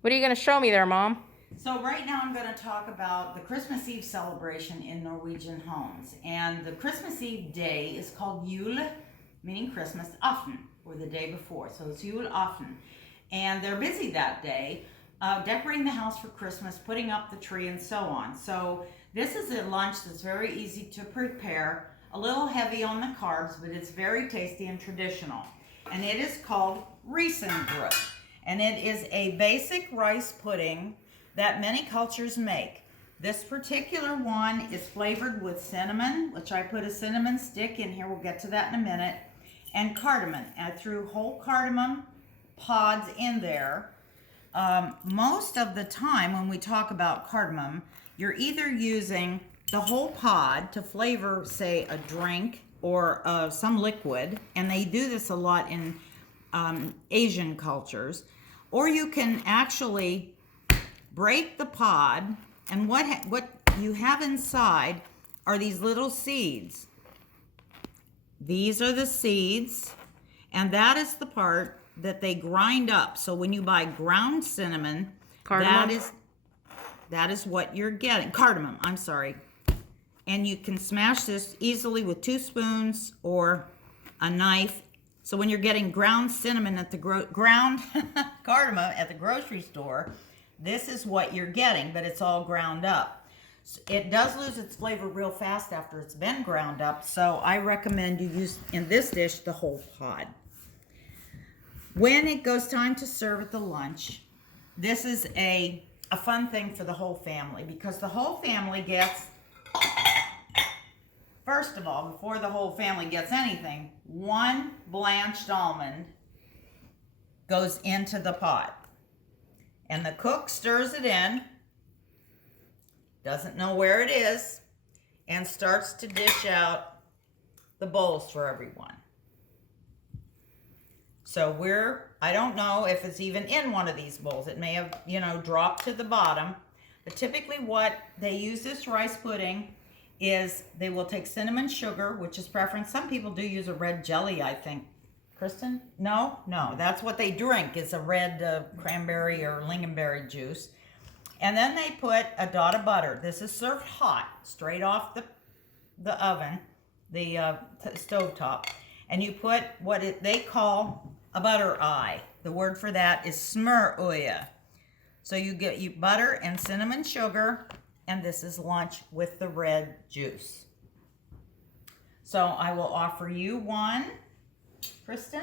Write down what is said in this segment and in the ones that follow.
What are you going to show me there, Mom? So right now I'm going to talk about the Christmas Eve celebration in Norwegian homes. And the Christmas Eve day is called Jul, meaning Christmas, aften, or the day before. So it's Jul aften. And they're busy that day, decorating the house for Christmas, putting up the tree, and so on. So this is a lunch that's very easy to prepare, a little heavy on the carbs, but it's very tasty and traditional. And it is called Risengrott. And it is a basic rice pudding that many cultures make. This particular one is flavored with cinnamon, which I put a cinnamon stick in here. We'll get to that in a minute. And cardamom. I threw whole cardamom pods in there. Most of the time when we talk about cardamom, you're either using the whole pod to flavor, say, a drink or some liquid, and they do this a lot in Asian cultures, or you can actually break the pod, and what you have inside are these little seeds. These are the seeds, and that is the part that they grind up. So when you buy ground cinnamon, Cardamom? that is what you're getting. Cardamom, I'm sorry. And you can smash this easily with 2 spoons or a knife. So when you're getting ground cinnamon at the ground cardamom at the grocery store, this is what you're getting, but it's all ground up. So it does lose its flavor real fast after it's been ground up, so I recommend you use, in this dish, the whole pod. When it goes time to serve at the lunch, this is a fun thing for the whole family, because the whole family gets, first of all, before the whole family gets anything, 1 blanched almond goes into the pot. And the cook stirs it in, doesn't know where it is, and starts to dish out the bowls for everyone. So I don't know if it's even in one of these bowls. It may have, dropped to the bottom. But typically what they use this rice pudding is they will take cinnamon sugar, which is preference. Some people do use a red jelly, I think. Kristen? No, that's what they drink, is a red cranberry or lingonberry juice. And then they put a dot of butter. This is served hot, straight off the oven, the stove top. And you put what they call a butter eye. The word for that is smørøye. So you get butter and cinnamon sugar, and this is lunch with the red juice. So I will offer you one, Kristen.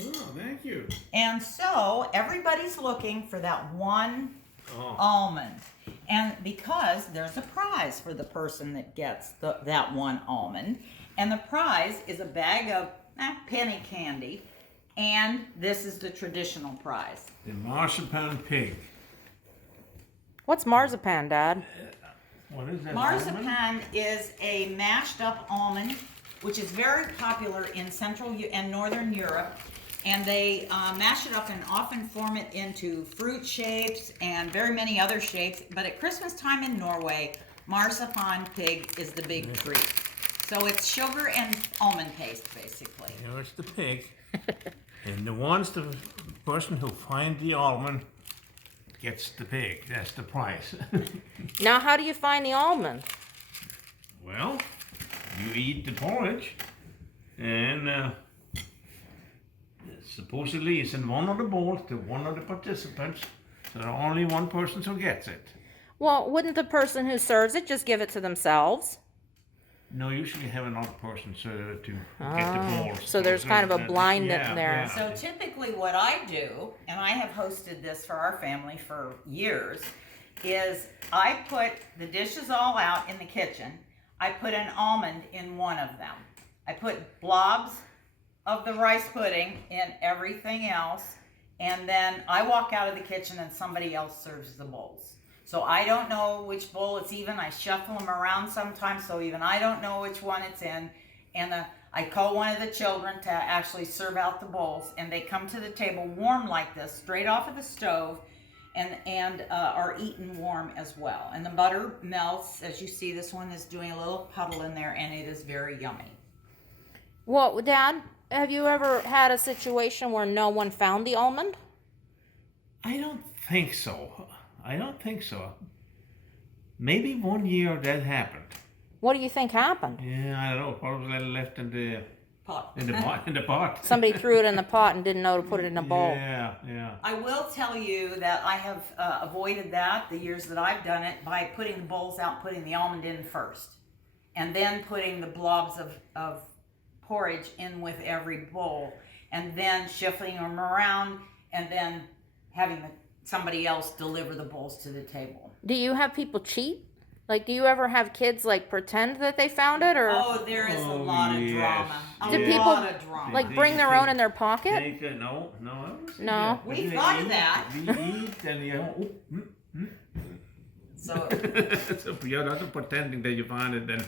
Oh, thank you. And so everybody's looking for that one almond. And because there's a prize for the person that gets that one almond. And the prize is a bag of penny candy. And this is the traditional prize. The marzipan pig. What's marzipan, Dad? What is that? Marzipan is a mashed up almond, which is very popular in Central and Northern Europe. And they mash it up and often form it into fruit shapes and very many other shapes. But at Christmas time in Norway, marzipan pig is the big treat. So it's sugar and almond paste, basically. Here's the pig. And the person who finds the almond gets the pig. That's the prize. Now, how do you find the almond? Well, you eat the porridge, and supposedly it's in one of the bowls to one of the participants. So there are only one person who gets it. Well, wouldn't the person who serves it just give it to themselves? No, usually have another person so to get the bowls. So there's kind of a blind there. Yeah. So typically what I do, and I have hosted this for our family for years, is I put the dishes all out in the kitchen. I put an almond in one of them. I put blobs of the rice pudding in everything else, and then I walk out of the kitchen and somebody else serves the bowls. So I don't know which bowl it's even. I shuffle them around sometimes, so even I don't know which one it's in. And I call one of the children to actually serve out the bowls, and they come to the table warm like this, straight off of the stove, and are eaten warm as well. And the butter melts. As you see, this one is doing a little puddle in there, and it is very yummy. Well, Dad, have you ever had a situation where no one found the almond? I don't think so. I don't think so. Maybe one year that happened. What do you think happened? Yeah, I don't know. Probably left in the Pot. in the pot. Somebody threw it in the pot and didn't know to put it in a bowl. Yeah, yeah. I will tell you that I have avoided that the years that I've done it by putting the bowls out, putting the almond in first, and then putting the blobs of porridge in with every bowl, and then shifting them around, and then having somebody else deliver the bowls to the table. Do you have people cheat? Like, do you ever have kids like pretend that they found it, or Oh, there is a lot of yes. drama. Do Yeah. people, lot of drama. like bring their own in their pocket? No. No. We thought of that. We eat and So so you're not pretending that you find it. Then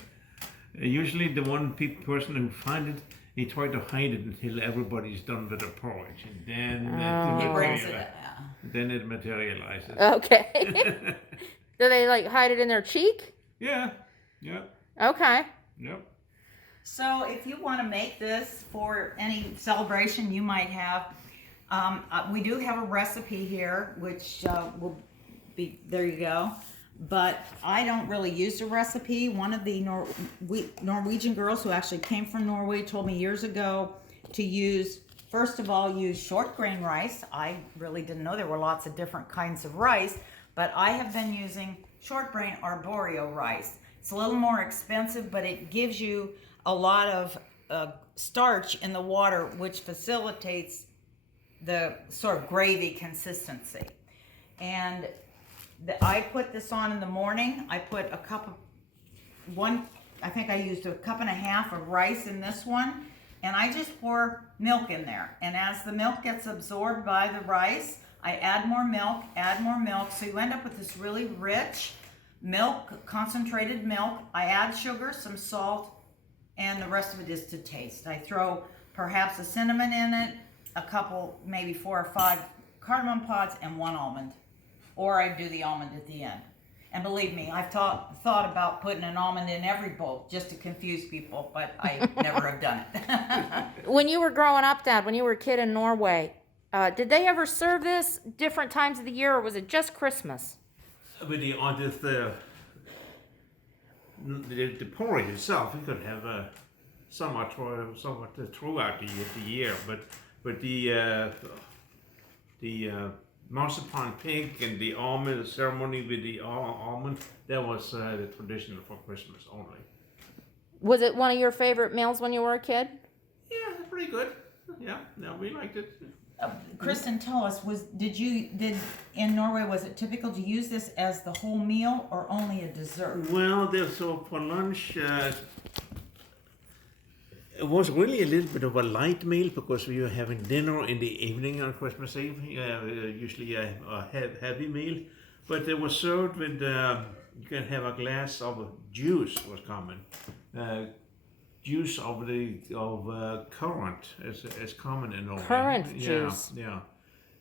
usually the one person who finds it, he tries to hide it until everybody's done with the porridge, and then he brings it. then it materializes. Okay. Do they like hide it in their cheek? Yeah. Okay. Yep. So if you want to make this for any celebration you might have, we do have a recipe here, which will be, there you go. But I don't really use the recipe. One of the Norwegian girls who actually came from Norway told me years ago to use, first of all, use short grain rice. I really didn't know there were lots of different kinds of rice, but I have been using short grain arborio rice. It's a little more expensive, but it gives you a lot of starch in the water, which facilitates the sort of gravy consistency. And I put this on in the morning. I put I think I used a cup and a half of rice in this one, and I just pour milk in there. And as the milk gets absorbed by the rice, I add more milk, so you end up with this really rich milk, concentrated milk. I add sugar, some salt, and the rest of it is to taste. I throw perhaps a cinnamon in it, a couple, maybe 4 or 5 cardamom pods, and 1 almond. Or I do the almond at the end. And believe me, I've thought about putting an almond in every bowl just to confuse people, but I never have done it. When you were growing up, Dad, when you were a kid in Norway, did they ever serve this different times of the year, or was it just Christmas? With the porridge itself, we could have somewhat throughout the year, but the marzipan pig and the almond, the ceremony with the almond, that was the traditional for Christmas only. Was it one of your favorite meals when you were a kid? Yeah, pretty good. Yeah, we liked it. Kristen, tell us, did in Norway, was it typical to use this as the whole meal or only a dessert? Well, so for lunch, it was really a little bit of a light meal because we were having dinner in the evening on Christmas Eve, usually a heavy meal. But it was served with, you can have a glass of juice was common. Juice of currant is common in Norway. Currant juice. Yeah.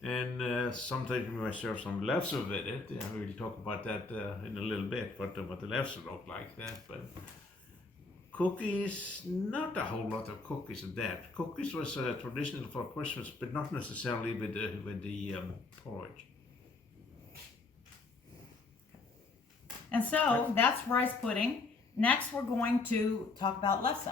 And sometimes we might serve some leftover with it. We'll talk about that in a little bit, what the leftover look like that. But cookies, not a whole lot of cookies in that. Cookies was traditional for Christmas, but not necessarily with the porridge. And so that's rice pudding. Next, we're going to talk about lefse.